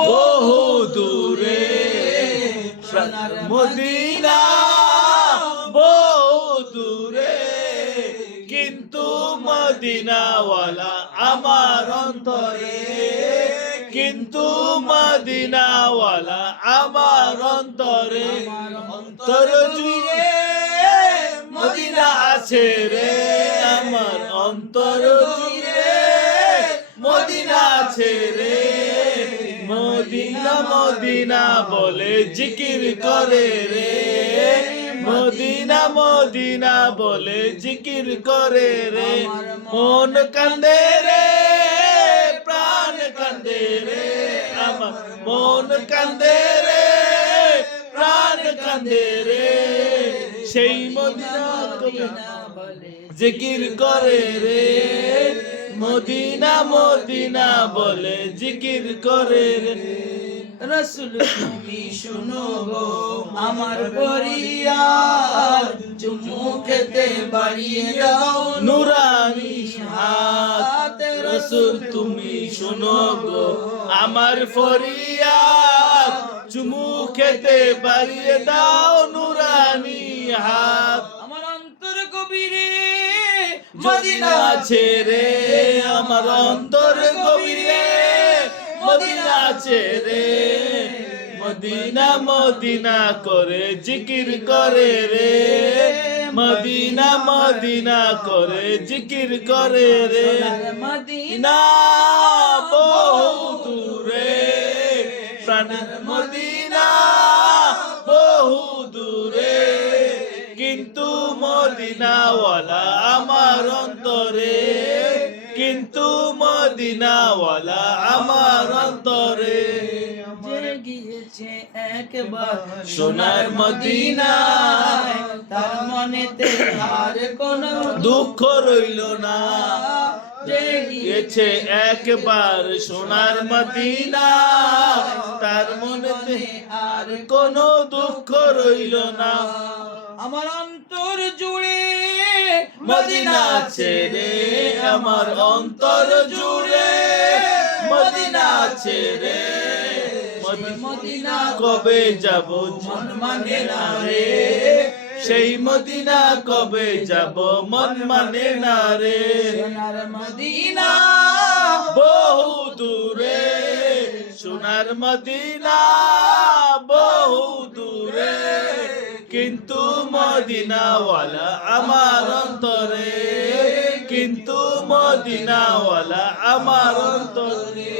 বহু দূরে সোনার মদিনা বহু দূরে, কিন্তু মদিনাওয়ালা আমার অন্তরে, কিন্তু মদিনাওয়ালা আমার অন্তরে। অন্তর জুড়ে মদিনা আছে রে, আমার অন্তর জুড়ে মদিনা আছে রে। মদিনা মদিনা বলে জিকির করে রে, মদিনা মদিনা বলে জিকির করে রে। মন কান্দে রে, প্রাণ কান্দে রে, আমার মন কান্দে রে, প্রাণ কান্দে রে। সেই মদিনা বলে জিকির করে রে, মদিনা মদিনা বলে জিকির করে রে। রসুল তুমি শুনো গো আমার ফরিয়াদ, চুমু খেতে বাড়িয়ে দাও নুরানি হাত। রসুল তুমি শুনো গো আমার ফরিয়াদ, চুমু খেতে বাড়িয়ে দাও নুরানি হাত। আমার অন্তর গভীরে মদিনা আছে রে, আমার অন্তর গভীরে মদিনা আছে রে। মদিনা মদিনা করে জিকির করে রে, মদিনা মদিনা করে জিকির করে রে। মদিনা বহু দূরে প্রাণের মদিনা বহু দূরে, কিন্তু মদিনাওয়ালা আমার অন্তরে, কিন্তু মদিনাওয়ালা আমার অন্তরে। যে গিয়েছে একবার সোনার মদিনায়, তার মনেতে আর কোনো দুঃখ রইল না। যে গেছে একবার সোনার মদিনা, তার মনেতে আর কোনো দুঃখ রইল না। আমার অন্তর জুড়ে মদিনা আছে রে, আমার অন্তর জুড়ে মদিনা আছে রে। মদিনা কবে যাব মন মানে না রে, সেই মদিনা কবে যাব মন মানে না রে। সোনার মদিনা বহু দূরে সোনার মদিনা বহু দূরে, কিন্তু মদিনাওয়ালা আমার অন্তরে, কিন্তু মদিনাওয়ালা আমার অন্তরে।